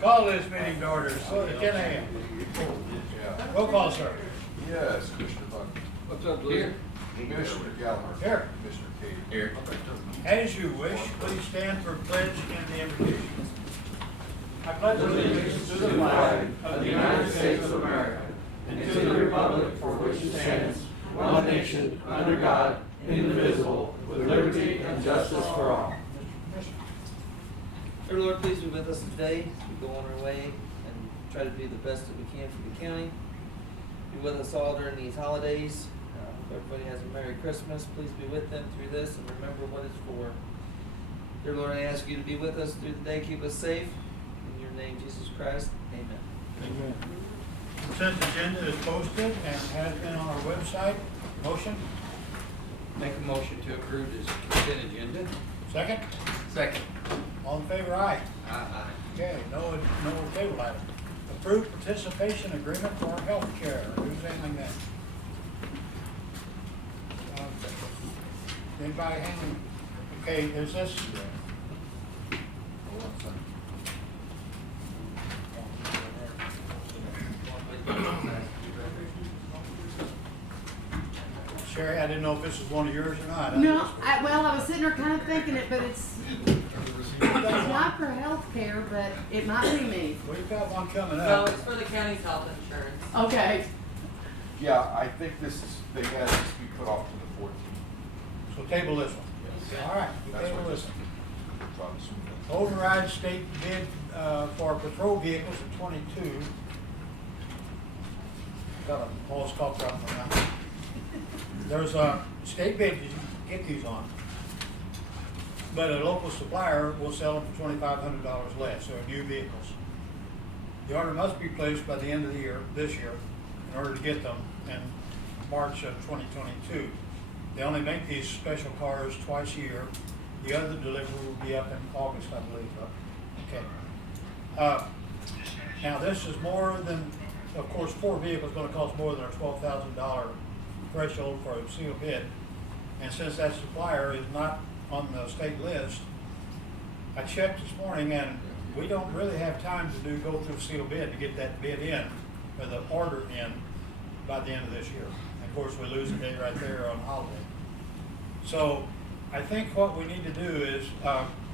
Call this meeting to order, so at 10 a.m. Yeah. Roll call, sir. Yes, Commissioner Buck. What's up, Lee? Commissioner Gallagher. Here. Commissioner Cady. Here. As you wish, please stand for pledge and the invocation. I pledge allegiance to the flag of the United States of America and to the republic for which it stands, one nation, under God, indivisible, with liberty and justice for all. Dear Lord, please be with us today as we go on our way and try to do the best that we can for the county. Be with us all during these holidays. Hope everybody has a Merry Christmas. Please be with them through this and remember what it's for. Dear Lord, I ask you to be with us through the day. Keep us safe. In your name, Jesus Christ. Amen. Amen. Consent agenda is posted and has been on our website. Motion? Make a motion to approve this consent agenda. Second? Second. All in favor, aye. Aye. Okay, no table item. Approved participation agreement for health care. Who's handling that? Anybody handling? Okay, is this? Sherry, I didn't know if this was one of yours or not. No, well, I was sitting there kind of thinking it, but it's not for health care, but it might be me. We've got one coming No, up. it's for the county's health insurance. Okay. Yeah, I think this is, they asked this to be put off to the 14th. So table this one. Yes. All right, we That's table what this this one. is. Override state bid for patrol vehicles at 22. Got a Paul's call problem on that. There's a state bid you can get these on, but a local supplier will sell them for $2,500 less, so new vehicles. The order must be placed by the end of the year, this year, in order to get them in March of 2022. They only make these special cars twice a year. The other delivery will be up in August, I believe. Okay. Now this is more than, of course, 4 vehicles going to cost more than our $12,000 threshold for a sealed bid. And since that supplier is not on the state list, I checked this morning and we don't really have time to go through a sealed bid to get that bid in, or the order in, by the end of this year. And of course, we lose a day right there on holiday. So I think what we need to do is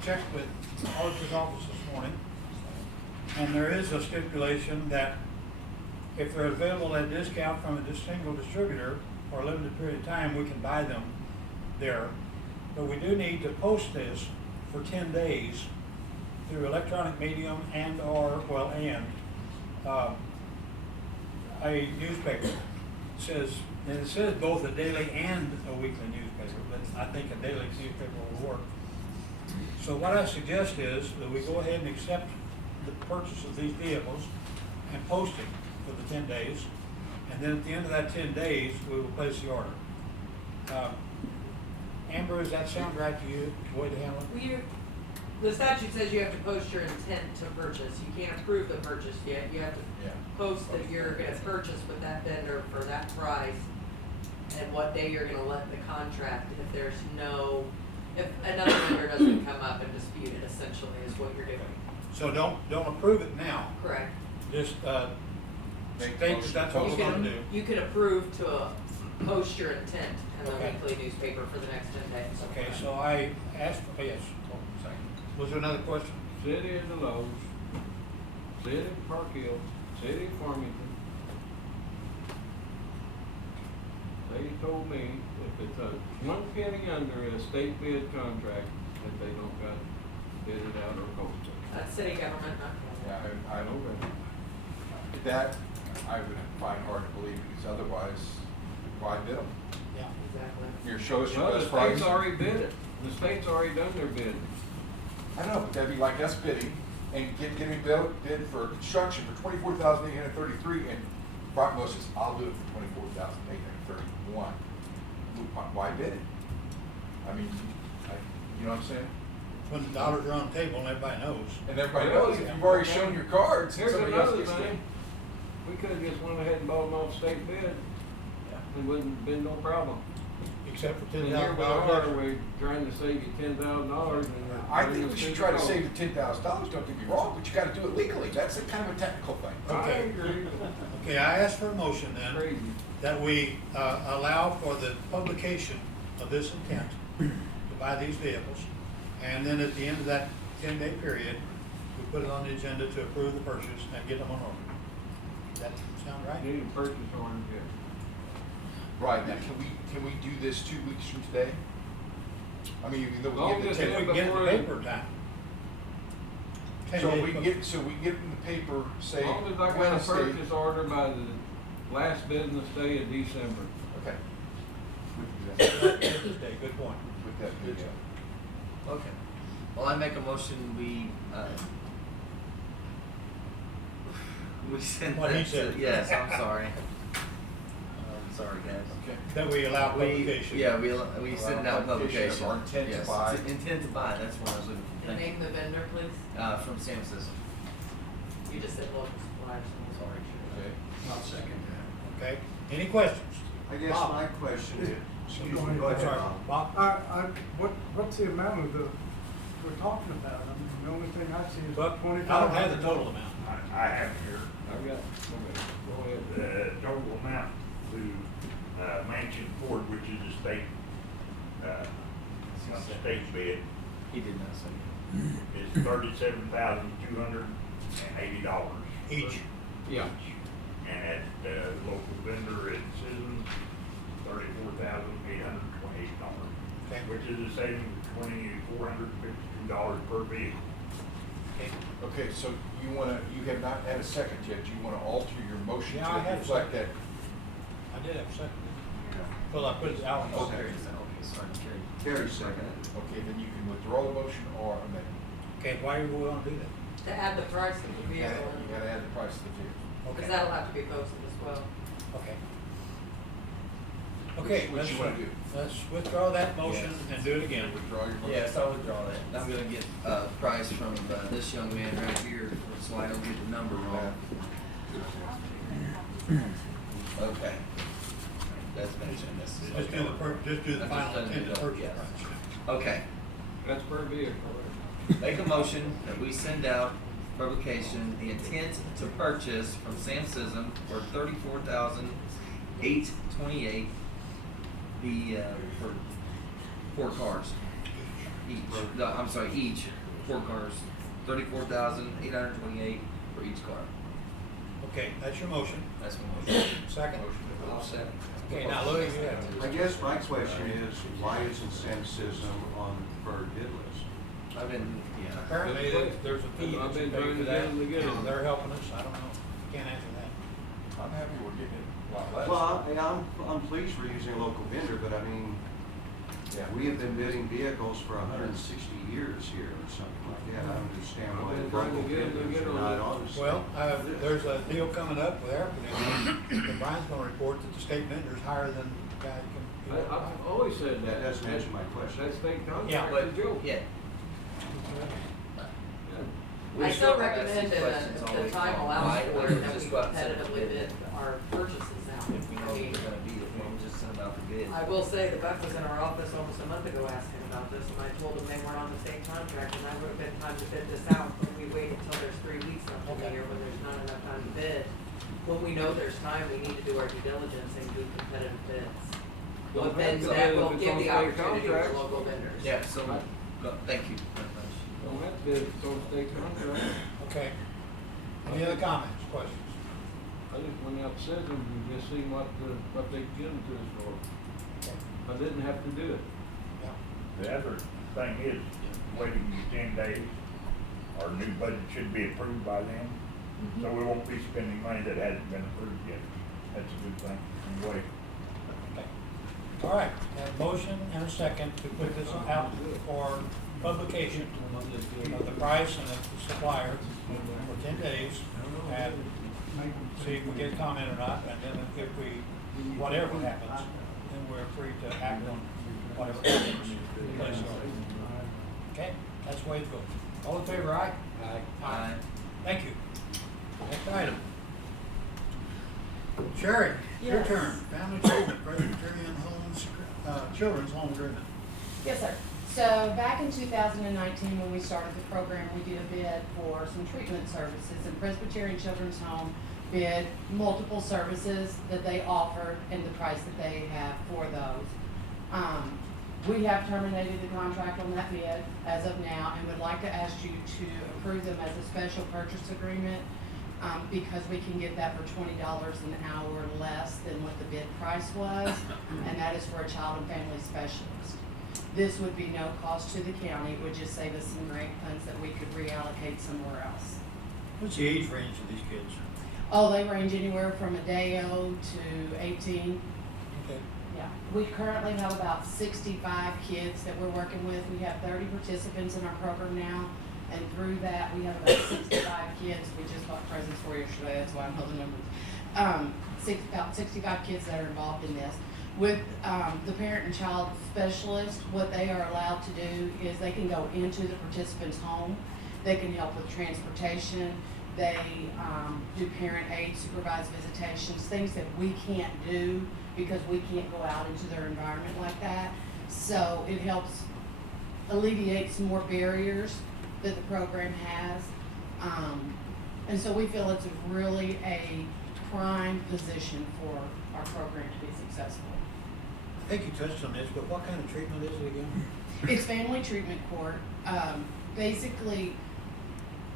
check with the auditor's office this morning, and there is a stipulation that if they're available at a discount from a single distributor for a limited period of time, we can buy them there. But we do need to post this for 10 days through electronic medium and a newspaper. It says both a daily and a weekly newspaper, but I think a daily newspaper will work. So what I suggest is that we go ahead and accept the purchase of these vehicles and post it for the 10 days. And then at the end of that 10 days, we will place the order. Amber, does that sound right to you, the way to handle it? The statute says you have to post your intent to purchase. You can't approve the purchase yet. You have to post that you're going to purchase with that vendor for that price and what day you're going to let the contract. If another vendor doesn't come up and dispute it, essentially is what you're doing. So don't approve it now. Correct. Just state that that's what we're going to do. You can approve to post your intent in the Okay. weekly newspaper for the next 10 days. Okay, so I asked, yes. Was there another question? City of the Lowe's, City of Park Hill, City of Farmington. They told me if it's one penny under a state bid contract, that they don't got to bid it out or post it. That's city government, not county. Yeah, I know that I would find hard to believe, because otherwise, why bid them? Yeah. Exactly. Your show us your Well, the best price. state's already bid it. The state's already done their bid. I know, but that'd be like us bidding and getting bid for construction for $24,833, and Brockmo says, I'll do it for $24,831. Why bid it? I mean, you know what I'm saying? When the dollars are on the table and everybody knows. And everybody knows if you've already shown your cards, Here's somebody else another gets thing. We could have just went ahead and bought them off state bid. It wouldn't have been no problem. You except for And $10,000. here we are, we're trying to save you $10,000 and. I think we should try to save the $10,000, don't get me wrong, but you gotta do it legally, that's a kind of a technical thing. I Okay. agree. Okay, I ask for a motion then, Crazy. that we allow for the publication of this intent to buy these vehicles. And then at the end of that 10-day period, we put it on the agenda to approve the purchase and get them on order. Does that sound right? Need a purchase order, yeah. Right, now, can we do this 2 weeks from today? I mean, even though Long we get as the If we 10, can get it in the paper in time. 10 so days we can before. get, so we can get it in the paper, say, As long as I got a Wednesday. purchase order by the last business day of December. Okay. We can do that. Tuesday, good point. With that, good job. Okay. Well, I make a motion, we send What he that to, said. yes, I'm sorry. Sorry, guys. Okay. That we allow publication. Yeah, we send out publication of publication. our intent to Yes, buy. it's intent to buy, that's what I was looking for. And Thank name the vendor, please. you. From Sam System. You just said local suppliers, so sorry. Okay. I'll second that. Okay, any questions? I guess Bob. my question is, excuse Go me, ahead. go ahead, Sorry, Bob. Bob? What's the amount of the, we're talking about? I mean, the only thing I see is Well, I $2,500. don't have the total amount. I have here I've got, okay, go ahead. the total amount to Mansion Ford, which is a state, state bid, He did not say. is $37,280. Each. Yeah. And at the local vendor at Citizens, $34,828, Okay. which is a savings of $2,452 per vehicle. Okay. Okay, so you have not had a second yet, you wanna alter your motion Yeah, I to have a reflect that? I did have a second. Well, I put it out. Oh, Terry, okay, sorry, Terry. Terry seconded. Okay, then you can withdraw the motion or amend it. Okay, why do we want to do that? To add the price of the You vehicle, gotta add the price of the vehicle. because that'll have to be posted as well. Okay. Okay, Which you wanna do? let's withdraw that motion Yes. and do it again. Withdraw your motion? Yes, I'll withdraw that. I'm gonna get a price from this young man right here, so I don't get the number wrong. Okay. That's mentioned, this is. Just do the That's final just intent to done, purchase yes. price. Okay. That's per vehicle. Make a motion that we send out publication, the intent to purchase from Sam Sism for $34,828, for 4 cars. Each, no, I'm sorry, each, 4 cars, $34,828 for each car. Okay, that's your motion. That's my motion. Second? I'll second. Okay, now Louis, you have I guess my question is, why isn't Sam Sism on the preferred bid list? I've been, yeah. Apparently, there's a fee I've that you been pay trying for to that, get them to get and them. they're helping us, I don't know, can't answer that. I'm happy we're getting it a lot less. Well, I'm pleased we're using a local vendor, but I mean, Yeah. we have been bidding vehicles for 160 years here or something like that. I don't understand why I've the been trying to local get them to vendors get are on not it. on this. Well, there's a deal coming up with Airport, and Brian's gonna report that the state vendor's higher than the guy who can. I've always said that. That doesn't answer my question. That state Yeah, contract But, is a joke. yeah. I still I got recommend some that questions the always time on allows why for we it, that just we go out and send a competitively bid. bid our purchases out. If we know I mean, we're gonna beat it, we'll just send them out for bid. I will say the Buck was in our office almost a month ago asking about this, and I told him they weren't on the state contract, and that would have been time to bid this out, but we wait until there's 3 weeks left in the year when there's not enough time to bid. When we know there's time, we need to do our due diligence and do competitive bids. But Don't then have to that bid will if it's give on the state opportunity for contracts. local vendors. Yeah, so, thank you very much. Don't have to bid if it's on state contract. Okay. Any other comments, questions? I just went out to Citizens and just seen what they give them to us for. Okay. I didn't have to do it. Yeah. The other thing is, waiting 10 days, our new budget should be approved by then, so we won't be spending money that hasn't been approved yet. That's a good thing, wait. Okay. All right, have a motion and a second to put this out for publication of the price and the supplier for 10 days, and see if we get a comment or not, and then if we, whatever happens, then we're free to act on whatever happens. Place order. Okay, that's the way it goes. All in favor, aye? Aye. Thank you. Next item. Sherry, your Yes. turn. Family Treatment Presbyterian Homes children's home agreement. Yes, sir. So back in 2019, when we started the program, we did a bid for some treatment services, and Presbyterian Children's Home bid multiple services that they offered and the price that they have for those. We have terminated the contract on that bid as of now, and would like to ask you to approve them as a special purchase agreement, because we can get that for $20 an hour less than what the bid price was, and that is for a child and family specialist. This would be no cost to the county. It would just save us some grant funds that we could reallocate somewhere else. What's the age range of these kids? Oh, they range anywhere from a day-old to 18. Okay. Yeah. We currently have about 65 kids that we're working with. We have 30 participants in our program now. And through that, we have about 65 kids. We just bought presents for yesterday. That's why I know the numbers. About 65 kids that are involved in this. With the parent and child specialist, what they are allowed to do is they can go into the participant's home. They can help with transportation. They do parent aid, supervised visitations, things that we can't do because we can't go out into their environment like that. So it helps alleviate some more barriers that the program has. And so we feel it's really a prime position for our program to be successful. I think you touched on this, but what kind of treatment is it again? It's family treatment court. Basically,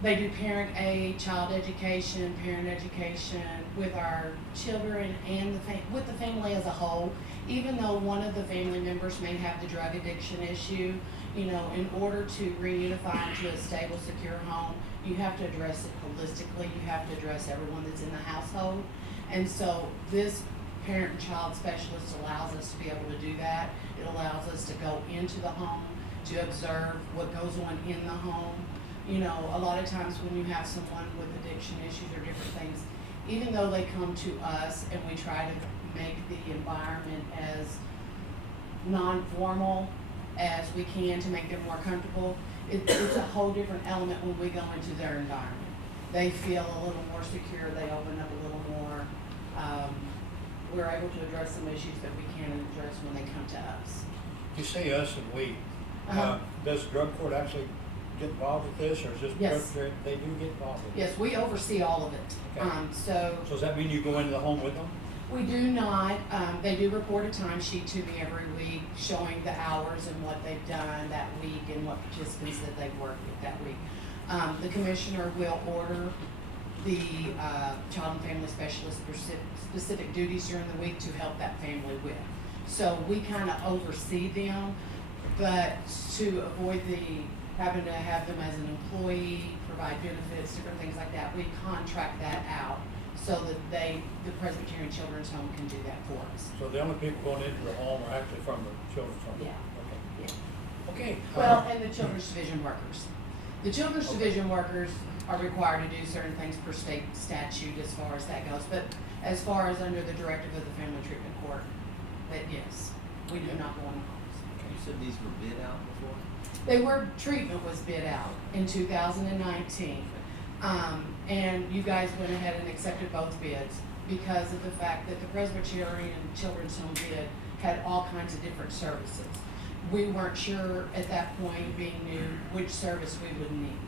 they do parent aid, child education, parent education with our children and with the family as a whole. Even though one of the family members may have the drug addiction issue, you know, in order to reunify into a stable, secure home, you have to address it holistically. You have to address everyone that's in the household. And so this parent and child specialist allows us to be able to do that. It allows us to go into the home, to observe what goes on in the home. You know, a lot of times when you have someone with addiction issues or different things, even though they come to us and we try to make the environment as non-formal as we can to make them more comfortable, it's a whole different element when we go into their environment. They feel a little more secure, they open up a little more. We're able to address some issues that we can't address when they come to us. You say us and we. Does drug court actually get involved with this, or is this Yes. they do get involved with it? Yes, we oversee all of it. Okay. So does that mean you go into the home with them? we do not. They do report a timesheet to me every week showing the hours and what they've done that week and what participants that they've worked with that week. The commissioner will order the child and family specialist specific duties during the week to help that family with. So we kind of oversee them, but to avoid having to have them as an employee, provide benefits, different things like that, we contract that out so that the Presbyterian Children's Home can do that for us. So the only people going into the home are actually from the children's home? Yeah. Okay. Yeah. Okay. Well, and the children's division workers. The children's division workers are required to do certain things per state statute as far as that goes. But as far as under the directive of the Family Treatment Court, that yes, we do not go in homes. You said these were bid out before? Treatment was bid out in 2019. And you guys went ahead and accepted both bids because of the fact that the Presbyterian Children's Home bid had all kinds of different services. We weren't sure at that point, being new, which service we would need.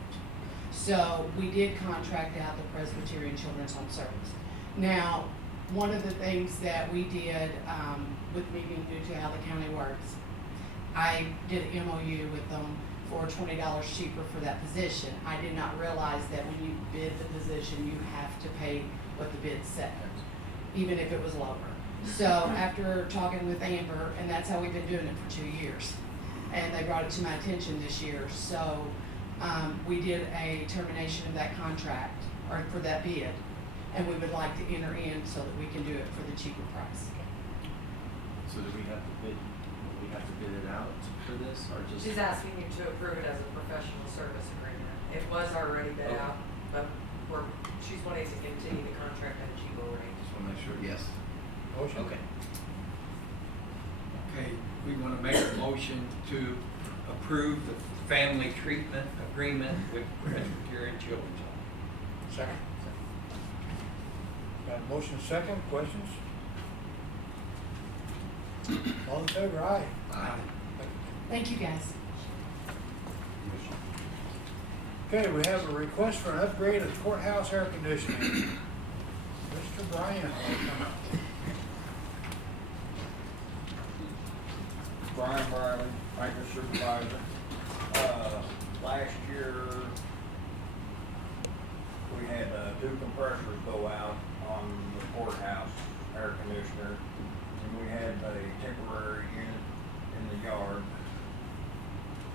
So we did contract out the Presbyterian Children's Home service. Now, one of the things that we did with me being new to how the county works, I did an MOU with them for $20 cheaper for that position. I did not realize that when you bid the position, you have to pay what the bid said, even if it was lower. So after talking with Amber, and that's how we've been doing it for 2 years, and they brought it to my attention this year. So we did a termination of that contract, or for that bid, and we would like to enter in so that we can do it for the cheaper price. So do we have to bid it out for this, or just? She's asking you to approve it as a professional service agreement. It was already bid Okay. out, but she's wanting to continue the contract at a cheaper rate. Just wanna make sure, yes. Motion? Okay. Okay, we want to make a motion to approve the family treatment agreement with Presbyterian Children's Home. Second. Got a motion second, questions? All in favor, aye. Aye. Thank you, guys. Okay, we have a request for an upgrade of courthouse air conditioning. Mr. Bryan, will come up. Brian Briley, maintenance supervisor. Last year, we had two compressors go out on the courthouse air conditioner, and we had a temporary unit in the yard.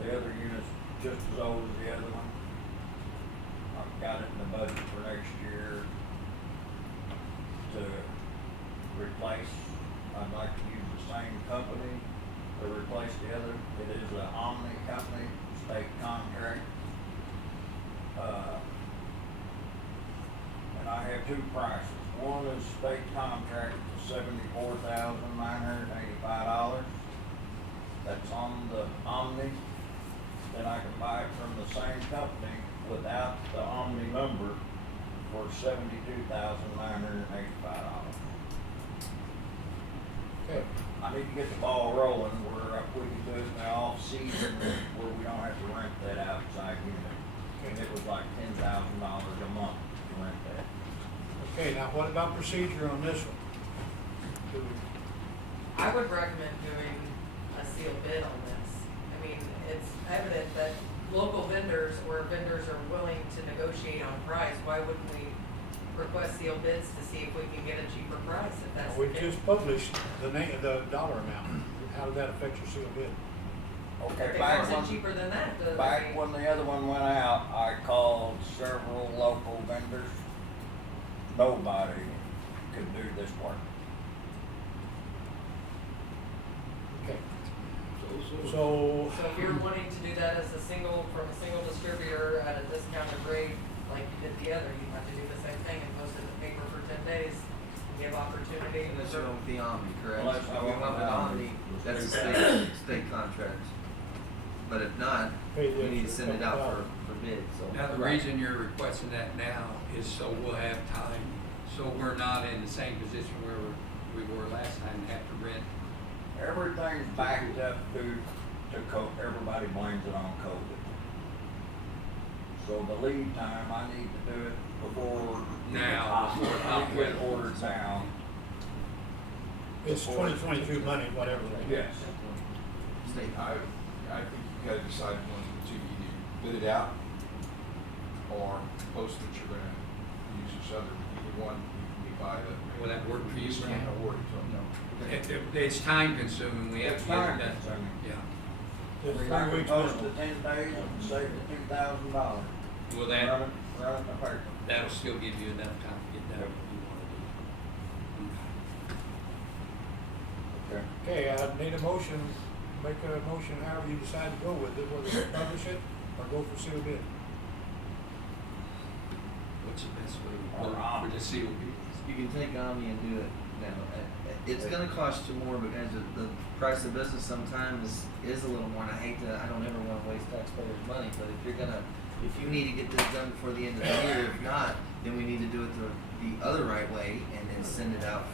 The other unit's just as old as the other one. I've got it in the budget for next year to replace. I'd like to use the same company to replace the other. It is an Omni company, state contract. And I have two prices. One is state contract for $74,985. That's on the Omni. Then I can buy it from the same company without the Omni number for $72,985. Okay, I need to get the ball rolling where we can do it in the off season where we don't have to rent that outside unit. And it was like $10,000 a month to rent that. okay, now what about procedure on this one? Do we- I would recommend doing a sealed bid on this. I mean, it's evident that local vendors or vendors are willing to negotiate on price. Why wouldn't we request sealed bids to see if we can get a cheaper price if that's the We case? just published the dollar amount. How does that affect your sealed bid? Okay, If it back comes in when, cheaper than that, does back when the other one went out, I called several local vendors. Nobody could do this work. Okay, So, so, So if you're wanting to do that as a single, from a single distributor at a discounted rate, like you did the other, you have to do the same thing and post it in the paper for 10 days. Give opportunity. Unless you went with the Omni, correct? Unless I If we went went with with Omni. Omni, that's a state contract. But if not, Pay the we need to extra send it out $2,000. for bid, so. Now, the reason you're requesting that now is so we'll have time, so we're not in the same position where we were last time, and have to rent. Everything's backed up due to everybody blames it on COVID. So the lead time, I need to do it before. Now, before it I get orders down. it's 2022 money, whatever. Yes. State. I think you gotta decide one of the two, either bid it out or post that you're gonna use this other, either one, you buy the. Will that work for you, Just Brian? can't award it to them, no. It's time consuming, we have It's to get it time done. consuming. Yeah. It's I 3 can weeks post minimum. the 10 days and save the $2,000. Will Run that, it in the paper. that'll still give you enough time to get done what you wanna do. Okay. Okay, I need a motion, make a motion however you decide to go with it, whether you publish it or go for sealed bid. What's the best way to Or go for Omni. the sealed bid? You can take Omni and do it now. It's gonna cost you more because the price of business sometimes is a little more, and I don't ever wanna waste taxpayers' money, but if you need to get this done before the end of the year, if not, then we need to do it the other right way and then send it out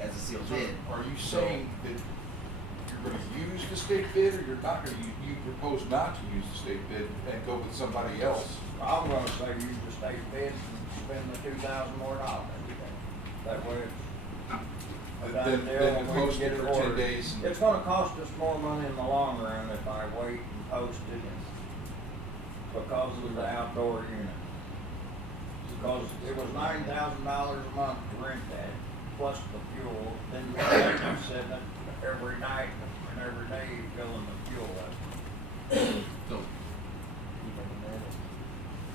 as a sealed So bid. are you saying that you're gonna use the state bid, or you're not gonna, you propose not to use the state bid and go with somebody else? I'm gonna say use the state bids and spend the $2,000 more dollars. That way it's. Then post it for 10 days. and- It's gonna cost us more money in the long run if I wait and post it because of the outdoor unit. Because it was $9,000 a month to rent that, plus the fuel, then you have to sit it every night and every day filling the fuel up. So,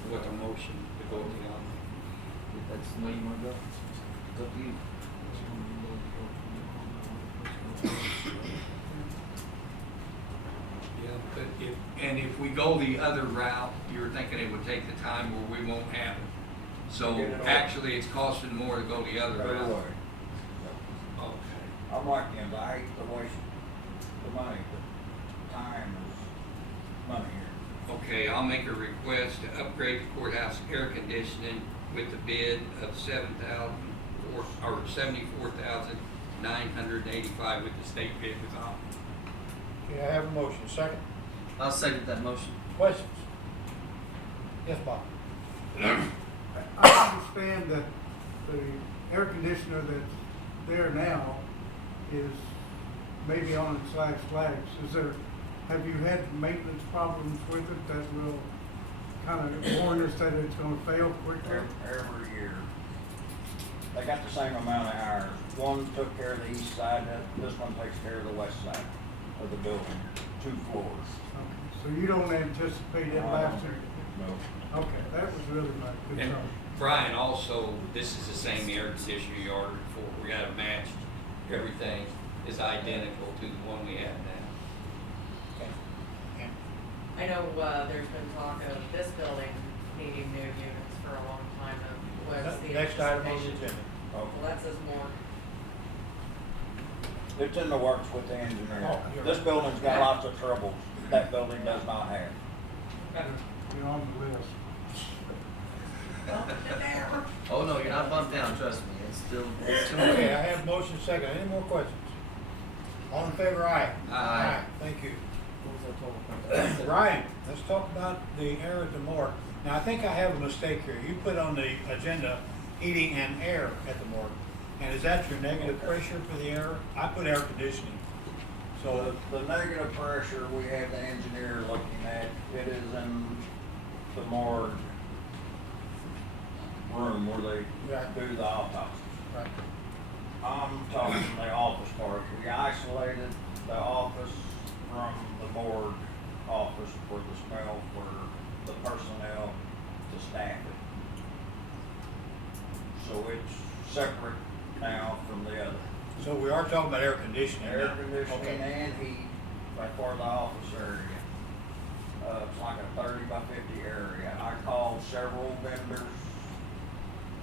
What's a motion to go to the Omni? if that's the way you wanna go, it's up to you. Yeah, but if we go the other route, you're thinking it would take the time where we won't have it. So Get it over. actually, it's costing more to go the other Right route. away. Okay. I'm like you, I hate to waste the money, but time is money here. Okay, I'll make a request to upgrade the courthouse air conditioning with the bid of $74,985. $985 with the state bid was off. Okay, I have a motion, second. I'll second that motion. Questions? Yes, Bob? I understand that the air conditioner that's there now is maybe on its last legs. Have you had maintenance problems with it that will kind of warn us that it's gonna fail quickly? Every year. They got the same amount of hours. One took care of the east side, this one takes care of the west side of the building, 2 floors. Okay, so you don't anticipate it lasting? No. Okay, that was really my And concern. Brian, also, this is the same air conditioner you ordered for. We got it matched. Everything is identical to the one we have now. Okay. I know, there's been talk of this building needing new units for a long time. What's the Next item on the anticipation? agenda. Well, that says more. It's in the works with the engineer. Oh, you're This right. building's got lots of troubles that building does not have. You're on the list. Oh, no, you're not bumped down, trust me, it's still Okay, I have motion second. Any more questions? All in favor, aye? Aye. Thank you. What was that total? Ryan, let's talk about the air at the morgue. Now, I think I have a mistake here. You put on the agenda heating and air at the morgue. And is that your negative pressure for the air? I put air conditioning. So, The negative pressure, we have the engineer looking at, it is in the morgue room where they Right. do the autopsies. right. I'm talking the office part. We isolated the office from the morgue office for the smell for the personnel to staff it. So it's separate now from the other. So we are talking about air conditioning. Air now. conditioning Okay. and heat right for the office area. It's like a 30 by 50 area. I called several vendors.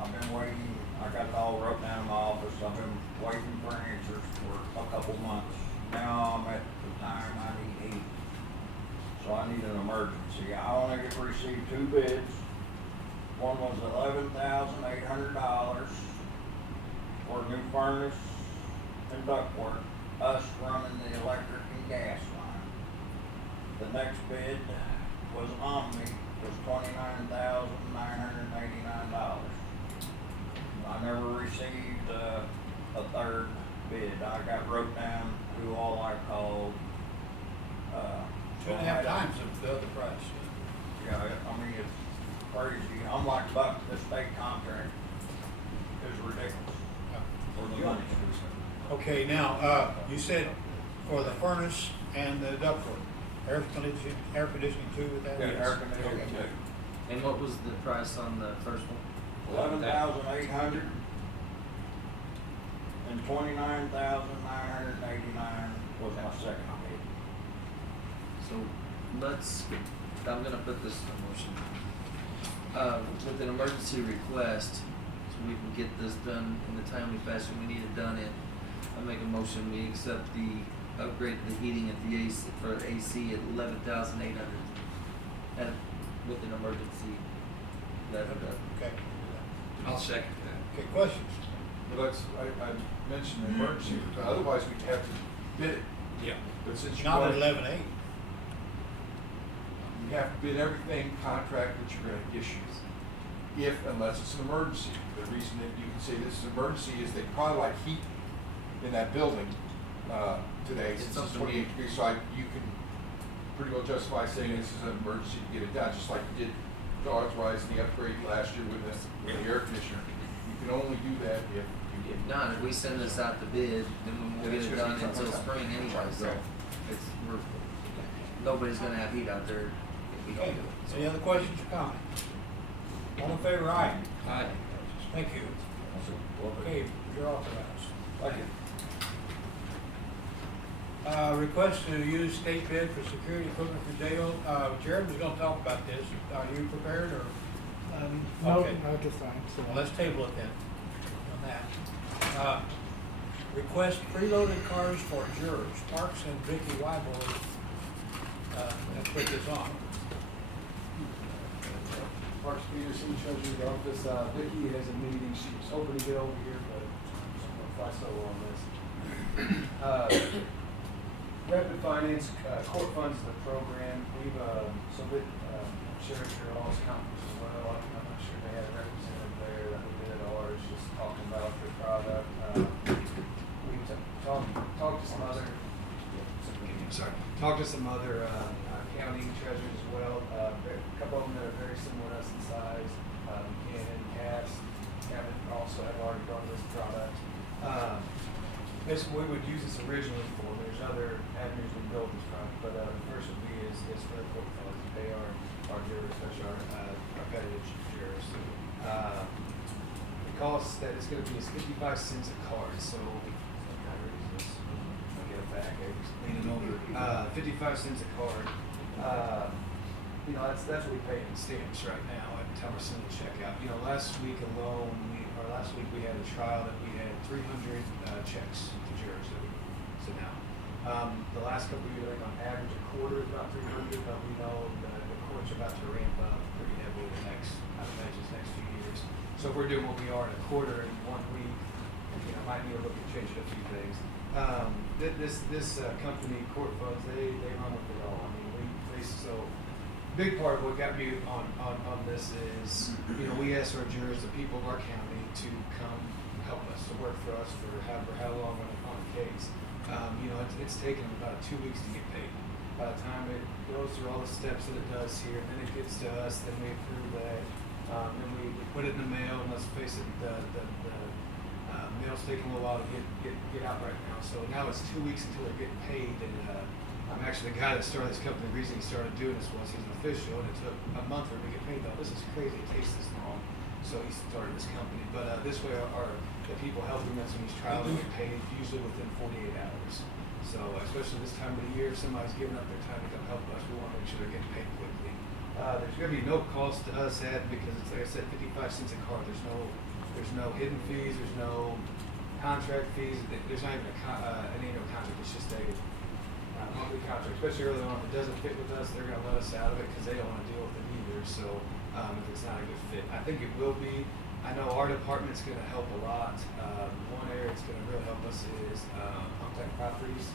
I've been waiting, I got it all wrote down in my office. I've been waiting for answers for a couple months. Now I'm at the time I need heat. So I need an emergency. I only received 2 bids. One was $11,800 for a new furnace and ductwork, us running the electric and gas line. The next bid was Omni, was $29,989. I never received a third bid. I got wrote down who all I called. 2.5 times the other price. Yeah, I mean, it's crazy. I'm like, Buck, this state contract is ridiculous for the money. Okay, now, you said for the furnace and the ductwork, air conditioning too with that? Yeah, air conditioning Okay. too. And what was the price on the first one? 11,800 and 29,989 was my second bid. So I'm gonna put this in motion. With an emergency request, so we can get this done in the timely fashion we need it done in. I make a motion, we accept the upgrade to the heating at the AC, for AC at 11,800. And with an emergency, Okay. I'll second that. Okay, questions? Well, I mentioned emergency, but otherwise we'd have to bid it. Yeah. But since you Not want at 11.8. you have to bid everything contract that you're gonna issue. Unless it's an emergency. The reason that you can say this is an emergency is they probably like heat in that building, today, It's since it's something 28 degrees, so you can pretty well justify saying this is an emergency to get it done, just like you did to authorize the upgrade last year with the air conditioner. You can only do that if you if not, if we send this out to bid, then we won't get it done until spring anyway, so nobody's gonna have heat out there if we don't Okay, do it. any other questions or comments? All in favor, aye? Aye. Thank you. Okay, you're authorized. Thank you. Request to use state bid for security equipment for jail. Jared was gonna talk about this. Are you prepared or? No, Okay. not this time, so. Well, let's table it then on that. Request preloaded cars for jurors. Parks and Vicky Wyborg. Let's put this on. Parks Peterson, Treasurer's Office. Vicky has a meeting. She was hoping to get over here, but I'm gonna fly solo on this. Rapid Finance, Court funds the program. We've, so with, Sheriff Jurors conference as well, I'm not sure they had a representative there that we did ours, just talking about their product. We talked to some other, talked to some other, county treasurers as well. A couple of them that are very similar to us in size. Buchanan, Cass, Cabot also have already brought this product. This, we would use this originally for, there's other avenues we build this from, but the first would be is for the court funds. They are our jurors, especially our competitive jurors. The cost that it's going to be is 55 cents a card. So, I'll get it back. Just leaning over. 55 cents a card. You know, that's what we pay in stamps right now at time we're sending the check out. You know, last week alone, last week we had a trial that we had 300 checks to jurors that we sent out. The last couple of years, on average, a quarter is about 300, but we know the court's about to ramp up pretty heavily the next, I would imagine, next few years. So if we're doing what we are in a quarter in 1 week, you know, might need to look at changing a few things. This company, Court Funds, they run with it all. I mean, so big part of what got me on this is, you know, we asked our jurors, the people of our county, to come help us, to work for us for how long on a case. You know, it's taken about 2 weeks to get paid. By the time it goes through all the steps that it does here, and then it gets to us, then we approve that, then we put it in the mail, and let's face it, the mail's taking a little while to get out right now. So now it's 2 weeks until they're getting paid, and I'm actually the guy that started this company. The reason he started doing this was he's an official, and it took a month for him to get paid. Though this is crazy, it takes this long. So he started this company. But this way, the people helping us in these trials get paid usually within 48 hours. So especially this time of the year, if somebody's giving up their time to come help us, we want to make sure they're getting paid quickly. There's going to be no cost to us because it's, like I said, 55 cents a card. There's no hidden fees. There's no contract fees. There's not even an annual contract. It's just a monthly contract. Especially early on, if it doesn't fit with us, they're going to let us out of it because they don't want to deal with it either. So if it's not a good fit, I think it will be. I know our department's going to help a lot. One area that's going to really help us is Untitled Properties.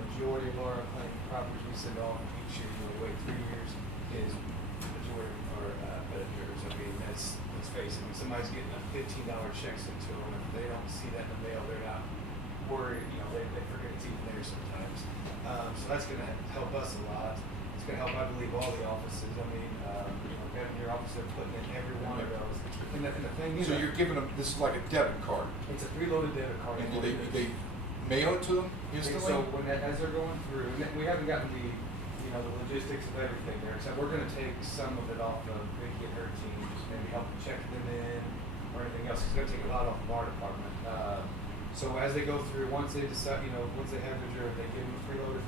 The majority of our properties we send off each year, we wait 3 years, is the majority of our editors. I mean, let's face it, when somebody's getting a $15 check sent to them, if they don't see that in the mail, they're not worried. You know, they forget it's even there sometimes. So that's going to help us a lot. It's going to help, I believe, all the offices. I mean, you know, in your office, they're putting in every one of those. And the thing is, so you're giving them, this is like a debit card. It's a preloaded debit card. And do they mail it to them instantly? So as they're going through, and we haven't gotten the logistics of everything there, except we're going to take some of it off of Vicky and her team, just maybe help check them in or anything else. It's going to take a lot off of our department. So as they go through, once they decide, once they have their juror, they give them a preloaded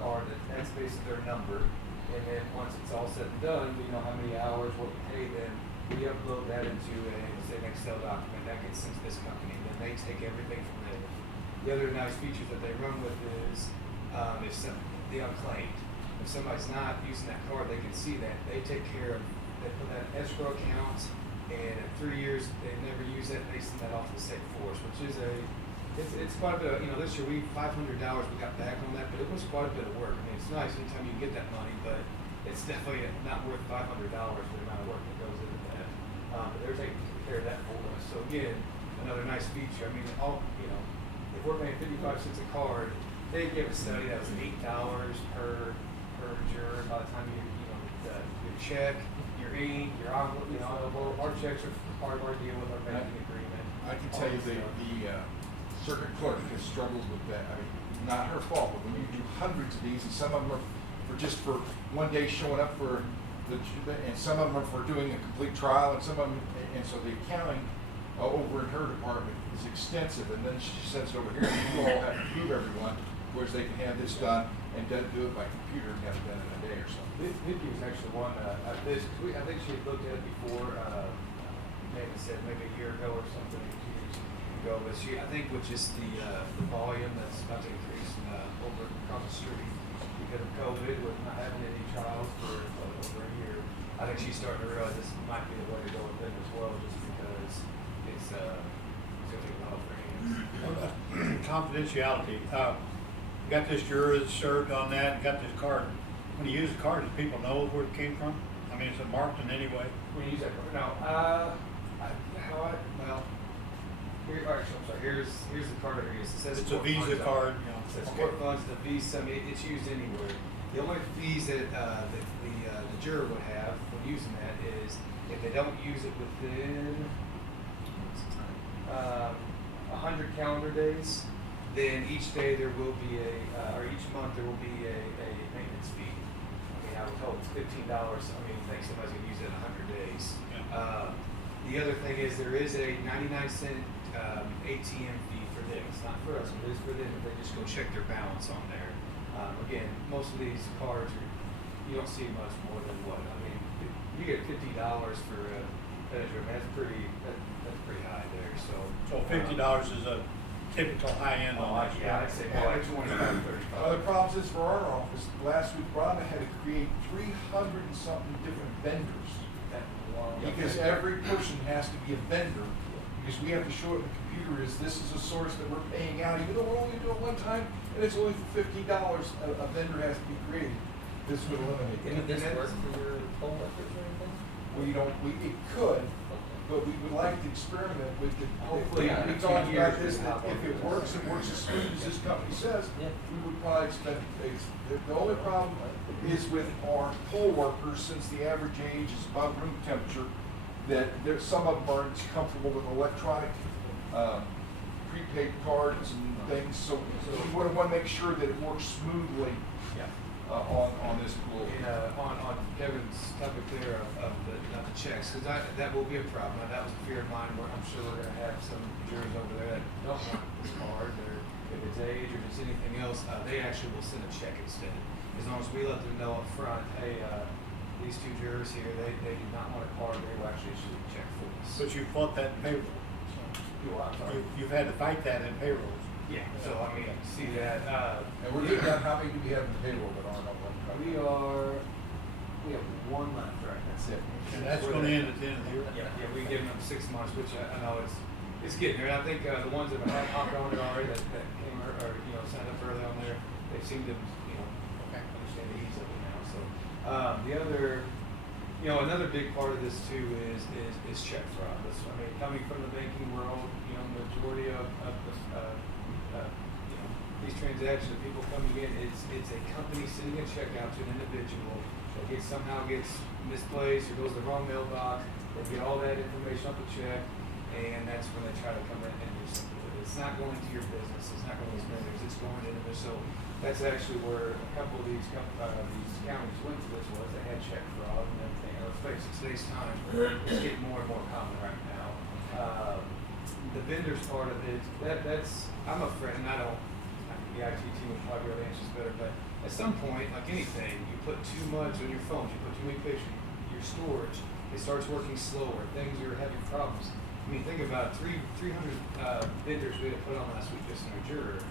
card, that's basically their number. And then once it's all said and done, we know how many hours, what we pay them. We upload that into an Excel document that gets sent to this company, and then they take everything from there. The other nice features that they run with is the unclaimed. If somebody's not using that card, they can see that. They take care of, they put that in escrow account, and in 3 years, they never use that, they send that off to the state force, which is it's quite a bit of, this year $500 we got back on that, but it was quite a bit of work. I mean, it's nice anytime you get that money, but it's definitely not worth $500 for the amount of work that goes into that. But they're taking care of that for us. So again, another nice feature. I mean, if we're paying 55 cents a card, they give a study that was $8 per juror. By the time your check, your ink, your envelope, our checks are part of our deal with our banking agreement. I can tell you the circuit clerk has struggled with that. I mean, not her fault, but when you do hundreds of these, and some of them are just for 1 day showing up for and some of them are for doing a complete trial, and some of them, and so the accounting over in her department is extensive, and then she sends it over here, and you all have to prove everyone, whereas they can have this done and doesn't do it by computer and have it done in a day or something. Vicky was actually one of this, I think she had looked at it before, maybe said maybe a year ago or something, 2 years ago, but I think with just the volume that's about to increase over across the street because of COVID, with not having any trials for over a year, I think she's starting to realize this might be the way to go with them as well, just because it's going to take a lot for hands. confidentiality, you got this juror that's served on that, and got this card. When you use the card, do people know where it came from? I mean, is it marked in any way? When you use that card, no, well, here, actually, I'm sorry, here's the card right here, it says. It's a court Visa funds card, on it. you know. It says Okay. court funds, the Visa, I mean, it's used anywhere. The only fees that, the juror would have when using that is if they don't use it within, 100 calendar days, then each day there will be or each month there will be a maintenance fee. I mean, I would hope it's $15. I mean, think somebody's gonna use it in 100 days. Yeah. The other thing is there is a 99-cent ATM fee for them. It's not for us, but it is for them if they just go check their balance on there. Again, most of these cards you don't see much more than what I mean. You get $50 for a penetrator. That's pretty high there. So $50 is a typical high end on that. Yeah, I'd say more like 25, 35. Other problems is for our office, last week, Rhonda had to create 300 and something different vendors. Because every person has to be a vendor, because we have to show it in the computer as this is a source that we're paying out, even though we're only doing one time, and it's only for $50, a vendor has to be created. This would eliminate Didn't that. this work for your poll workers or anything? It could, but we would like to experiment with it. Hopefully, We in 2 talked years, about this, we that have if it works, it works as smooth as this company says, Yeah. we would probably expect it. The only problem is with our poll workers, since the average age is above room temperature, that some of them aren't comfortable with electronic prepaid cards and things, so we want to make sure that it works smoothly on this pool. On Kevin's topic there of the checks, because that will be a problem. And that was a fear of mine. Where I'm sure we're going to have some jurors over there that don't want this card, or if it's age or just anything else, they actually will send a check instead. As long as we let them know up front, hey, these 2 jurors here, they do not want a card. They will actually issue a check for us. But you fought that in payroll. You've had to fight that in payrolls. Yeah. So I mean, see that. And we're getting down, how many do we have in the payroll that aren't on one card? We have 1 left, right? That's it. And that's going to end at the end of the year. Yeah, we give them 6 months, which I know it's getting there. And I think the ones that have hopped on it already that came or signed up early on there, they seem to understand the ease of it now. So the other, another big part of this too is check fraud. I mean, coming from the banking world, majority of these transactions of people coming in, it's a company sending a check out to an individual that somehow gets misplaced or goes to the wrong mailbox. They get all that information off the check, and that's when they try to come in and do something with it. It's not going to your business. It's not going to these vendors. It's going into this. So that's actually where a couple of these counties went to this was they had check fraud and everything. And let's face it, today's time, it's getting more and more common right now. The vendors part of it, that's I'm a friend. The IT team would probably be able to answer this better, but at some point, like anything, you put too much on your phones, you put too many pictures, your storage, it starts working slower, things are having problems. I mean, think about 300 vendors we had to put on last week just in our juror. I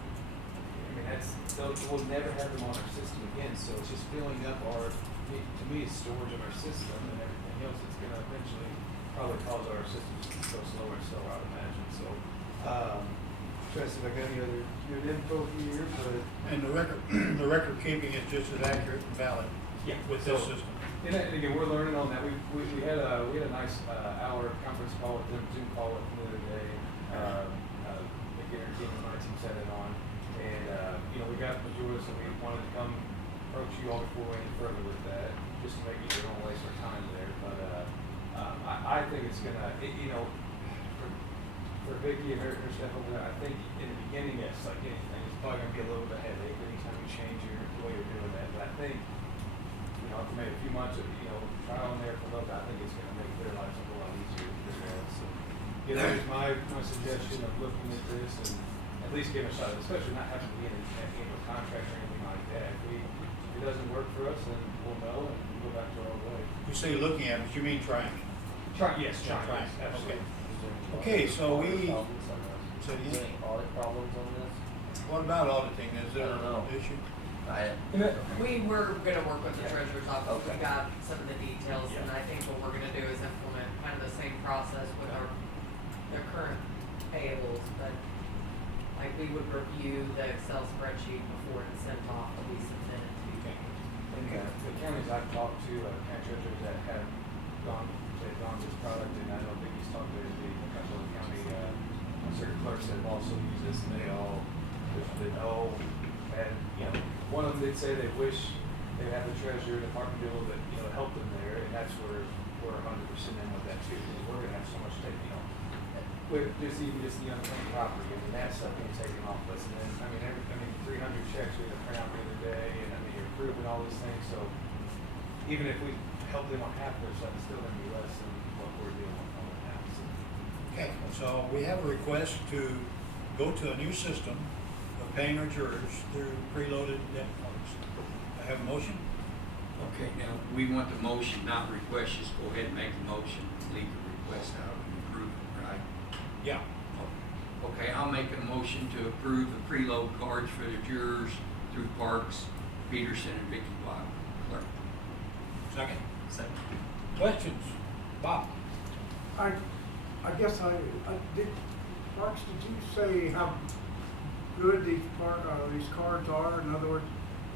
mean, we'll never have them on our system again, so it's just filling up to me, it's storage of our system and everything else. It's going to eventually probably cause our systems to go slower and slower, I would imagine. So, try to see if I got any other good info here, but. And the record keeping is just as accurate and valid with this system. And again, we're learning on that. We had a nice hour conference call with them, Zoom call with them the other day. Again, our team and my team set it on, and we got the majority, so we wanted to come approach you all before any further with that, just to make sure we don't waste our time there. But I think it's gonna, for Vicki and her staff over there, I think in the beginning, yes, like anything, it's probably gonna be a little bit of a headache anytime you change the way you're doing that. But I think, after maybe a few months of, trial and error for a little bit, I think it's gonna make their lives a whole lot easier as well. So, there's my suggestion of looking at this and at least give it a shot, especially not having to be in a contract or anything like that. If it doesn't work for us, then we'll know and we'll go back to our old way. You say looking at it, but you mean trying? Yes, trying. absolutely. Okay, so we. Is there any audit problems on this? What about auditing? Is there I don't know. an issue? We were gonna work with the treasurer's office, we Okay. got some of the details, and I think what we're gonna do is implement kind of the same process with their current payables, but Like, we would review the Excel spreadsheet before it's sent off, we submit it to you. And the counties I've talked to, county treasurers that have they've gone this product, and I don't think he's talked to a couple of county, certain clerks that have also used this, and they all, and, you know, one of them did say they wish they had the treasurer department do a little bit, you know, help them there, and that's where we're 100% in with that too, because we're gonna have so much take, you know, with just even just the unclaimed property, I mean, that stuff being taken off us, and then, I mean, 300 checks we had to print out the other day, and I mean, you're approving all these things, so even if we help them on half their stuff, it's still gonna be less than what we're dealing with on it now, so. Okay, so we have a request to go to a new system of paying our jurors through preloaded debt cards. I have a motion? Okay, now, we want the motion, not request, just go ahead and make the motion, leave the request out and approve it, right? Yeah. Okay, I'll make a motion to approve the preload cards for the jurors through Parks, Peterson, and Vicky Block, clerk. Second? Second. Questions? Bob? I guess did, Marks, did you say how good these cards are? In other words,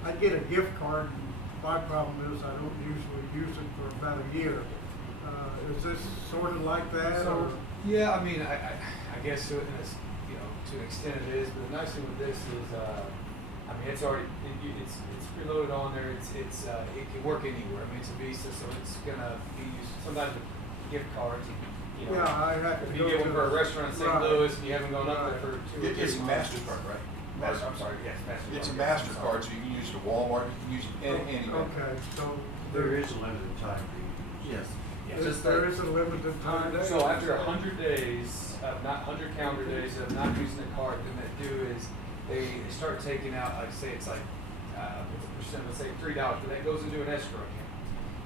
I get a gift card, and my problem is I don't usually use it for about a year. Is this sort of like that, or? Yeah, I mean, I guess to an extent it is, but the nice thing with this is, I mean, it's already, it's preloaded on there, it can work anywhere. I mean, it's a Visa, so it's gonna be used, sometimes with gift cards, you know. Yeah, I have to if go you get one to for a restaurant in St. right. Louis and you haven't gone up there for 2 or 3 months. It's a MasterCard, right? I'm sorry, yes, MasterCard. It's a MasterCard, so you can use it at Walmart, you can use it anywhere. Okay, so There is a limited time to use. Yes. there is a limited time. So after 100 days, not 100 calendar days of not using the card, then they do is they start taking out, like say it's like, what's the percent, let's say $3, but that goes into an escrow account.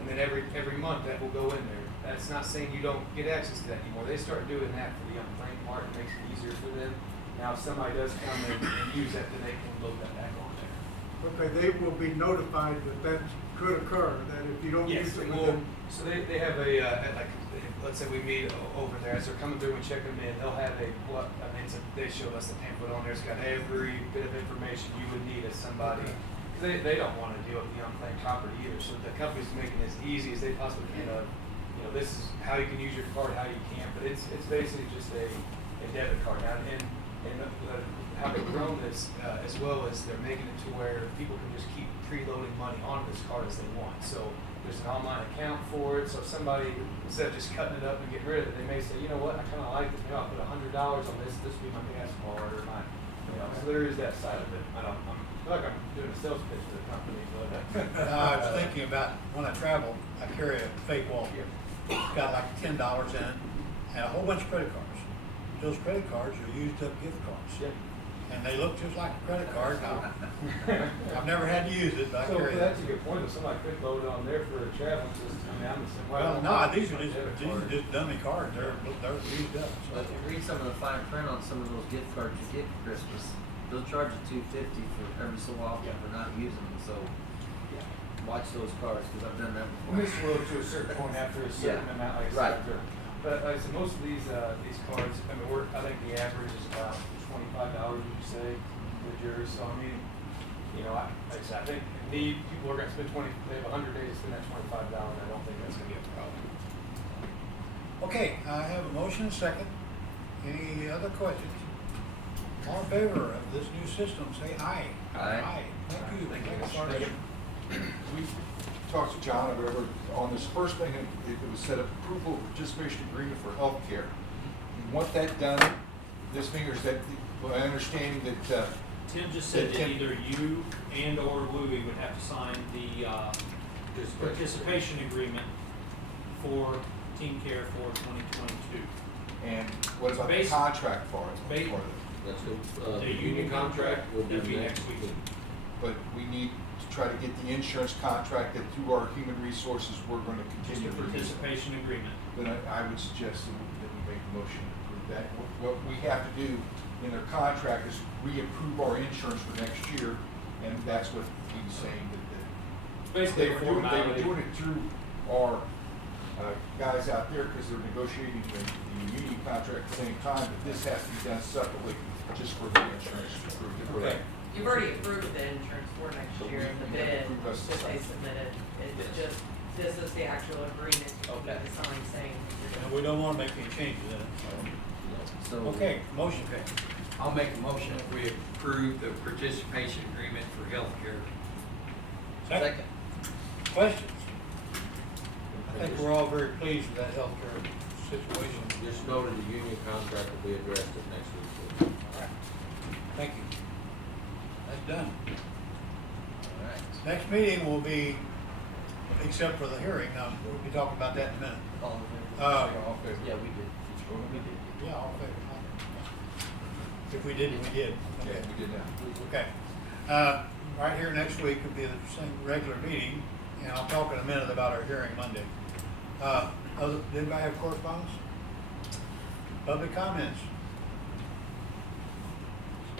And then every month that will go in there. That's not saying you don't get access to that anymore. They start doing that for the unclaimed part, it makes it easier for them. Now if somebody does come and use that, then they can load that back on there. Okay, they will be notified that could occur, that if you don't Yes, use it and within. so they have a, like, let's say we meet over there, as they're coming through and checking them in, they'll have they show us the pamphlet on there, it's got every bit of information you would need as somebody, because they don't want to deal with the unclaimed property either, so the company's making it as easy as they possibly can of, you know, this is how you can use your card, how you can't, but it's basically just a debit card. Now, and how they've grown this, as well as they're making it to where people can just keep preloading money onto this card as they want. So there's an online account for it. So if somebody, instead of just cutting it up and getting rid of it, they may say, you know what, I kind of like it. Maybe I'll put $100 on this. This will be my gas card or my, you know. So there is that side of it. I feel like I'm doing a sales pitch for the company, but. I was thinking about when I travel, I carry a fake wallet. It's got like $10 in it and a whole bunch of credit cards. Those credit cards are used up gift cards. Yeah. And they look just like a credit card. I've never had to use it, but I So carry that's it. a good point. If somebody could load it on there for a travel system, I mean, I'm the same way. Well, no, these are just dummy cards. They're used up. But if you read some of the fine print on some of those gift cards you get for Christmas, they'll charge you $250 for every so often for not using them, so watch those cards, because I've done that before. And this will to a certain point after a certain amount, like I said. Right. But like I said, most of these cards, I mean, I think the average is about $25, would you say, for the jurors. So I mean, you know, like I said, I think people are gonna spend they have 100 days to spend that $25. I don't think that's gonna be a problem. Okay, I have a motion, second. Any other questions? All in favor of this new system, say aye. Aye. Thank you. Thank you. Thanks, We talked to John or whatever, on this first thing, it was set up approval of participation agreement for healthcare. You want that done, this thing, or is that, my understanding that, Tim just said that Tim- either you and or Louie would have to sign the, participation agreement for Team Care for 2022. and what about the Basi- contract for it? ba- For it? That's good. The union contract will be next week. But we need to try to get the insurance contract that through our human resources, we're going to Just continue a to use. participation agreement. Then I would suggest that we make the motion to approve that. What we have to do in their contract is reapprove our insurance for next year, and that's what he's saying that Basically, they were doing formality. it through our guys out there because they're negotiating the union contract at the same time, but this has to be done separately, just for the insurance to approve it. Okay. You've already approved the insurance for next So year in the we bid approve us to that they sign. submitted. It's just, this is the actual agreement you need Okay. to sign saying you're And gonna. we don't wanna make any changes in it, So. so. Okay, motion. Okay. I'll make a motion if we approve the participation agreement for healthcare. Second. Questions? I think we're all very pleased with that healthcare situation. Just noted the union contract will be addressed at next week's. All right. Thank you. That's done. All right. Next meeting will be, except for the hearing, now, we'll be talking about that in a minute. All in favor? All in favor? Yeah, we did. We did. Yeah, all in favor. If we didn't, we did. Yeah, Okay. we did that. Okay. Right here next week will be the same regular meeting, and I'll talk in a minute about our hearing Monday. Did anybody have correspondence? Public comments?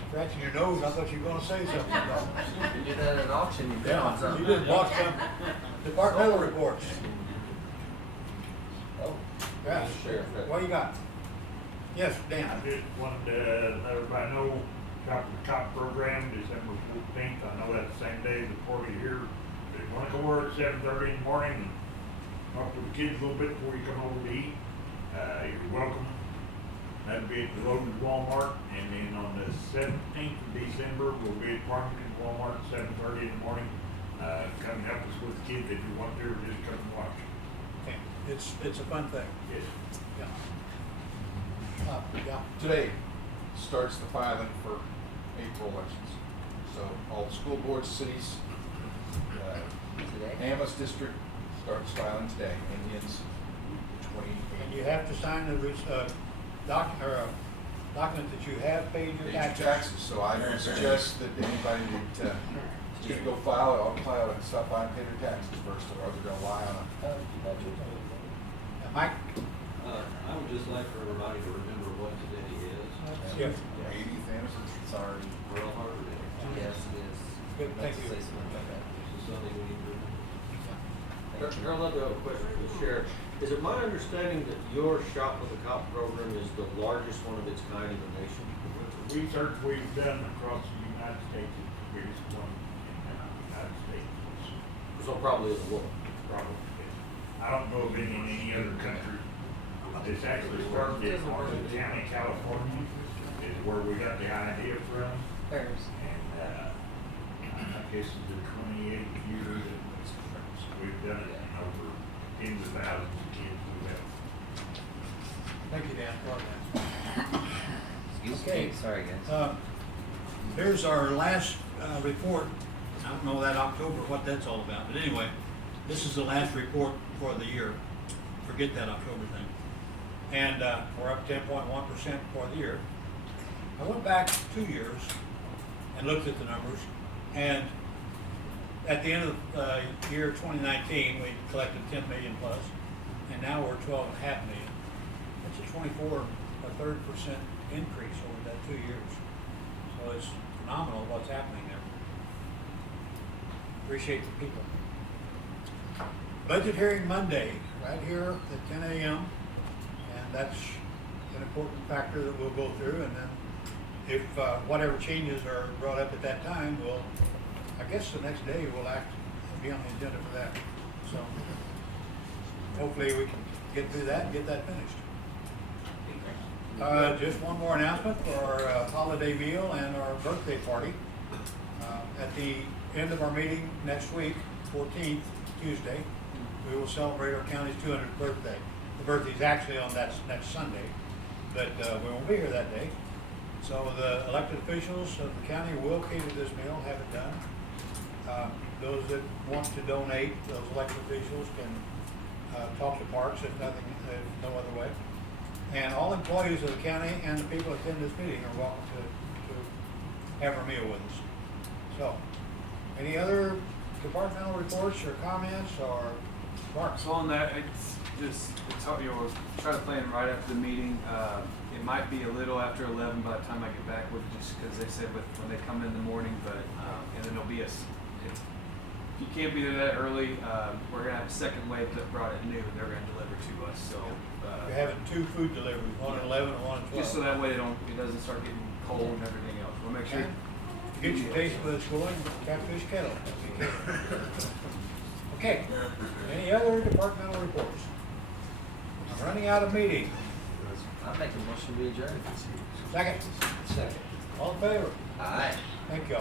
Scratching your nose, I thought you were gonna say something. You did that at an auction, you found Yeah, something. you just bought some departmental reports. Oh, Yeah, Sheriff, what you got? Yes, Dan. I just wanted to let everybody know, Cop to Cop program, December 14th. I know that's the same day as the party here. If you want to go over at 7:30 in the morning and talk to the kids a little bit before you come over to eat, you're welcome. That'll be at the Logan's Walmart. And then on the 17th of December, we'll be at Farmington Walmart at 7:30 in the morning. Come help us with the kids if you want to, or just come and watch. Okay, it's a fun thing. Yes. Yeah. Yeah. Today starts the filing for April elections. So all the school boards, cities, today? Amos District starts filing today and ends And 28th. you have to sign the document that you have paid your Pay your taxes. taxes, so I would suggest that anybody that, just go file and stop by and pay their taxes first, or they're gonna lie on Yeah, Mike? I would just like for everybody to remember what today is. Yes. 80th anniversary. Sorry. Pearl Harbor Day. Yes, it is. Good, Meant thank to you. say something about that. This is something we need to remember. Harold, I'd have a question for the sheriff. Is it my understanding that your Shop with a Cop program is the largest one of its kind in the nation? The research we've done across the United States is the biggest one in the United States. So probably is a woman. Probably, yes. I don't know of any other country. This actually started in Orange County, California, is where we got the idea from. Paris. And, I guess it's the 28th year that we've done it, and over tens of thousands of kids who have. Thank you, Dan, for that. Excuse Okay. me, sorry guys. Here's our last report. I don't know that October, what that's all about, but anyway, this is the last report for the year. Forget that October thing. And we're up 10.1% for the year. I went back 2 years and looked at the numbers, and at the end of year 2019, we collected 10 million plus, and now we're 12.5 million. That's a 24% increase over that 2 years. So it's phenomenal what's happening there. Appreciate the people. Budget hearing Monday, right here at 10 a.m. And that's an important factor that we'll go through. And then if whatever changes are brought up at that time, we'll, I guess the next day we'll be on the agenda for that. So hopefully we can get through that and get that finished. Just one more announcement for our holiday meal and our birthday party. At the end of our meeting next week, 14th, Tuesday, we will celebrate our county's 200th birthday. The birthday's actually on that next Sunday, but we won't be here that day. So the elected officials of the county will cater this meal, have it done. Those that want to donate, those elected officials can talk to Parks if no other way. And all employees of the county and the people that attend this meeting are welcome to have a meal with us. So, any other departmental reports or comments or Mark? So on that, we'll try to plan right after the meeting. It might be a little after 11 by the time I get back, just because they said when they come in the morning, but and then it'll be if you can't be there that early, we're gonna have a second wave that brought at noon. They're gonna deliver to us. So You're having 2 food deliveries, one at 11 and one at 12. just so that way it doesn't start getting cold and everything else. We'll make sure. To get your taste buds going, Catfish Kettle. Okay, any other departmental reports? I'm running out of meeting. I'll make a motion to adjourn. Second, Second. all in favor? Aye. Thank you all.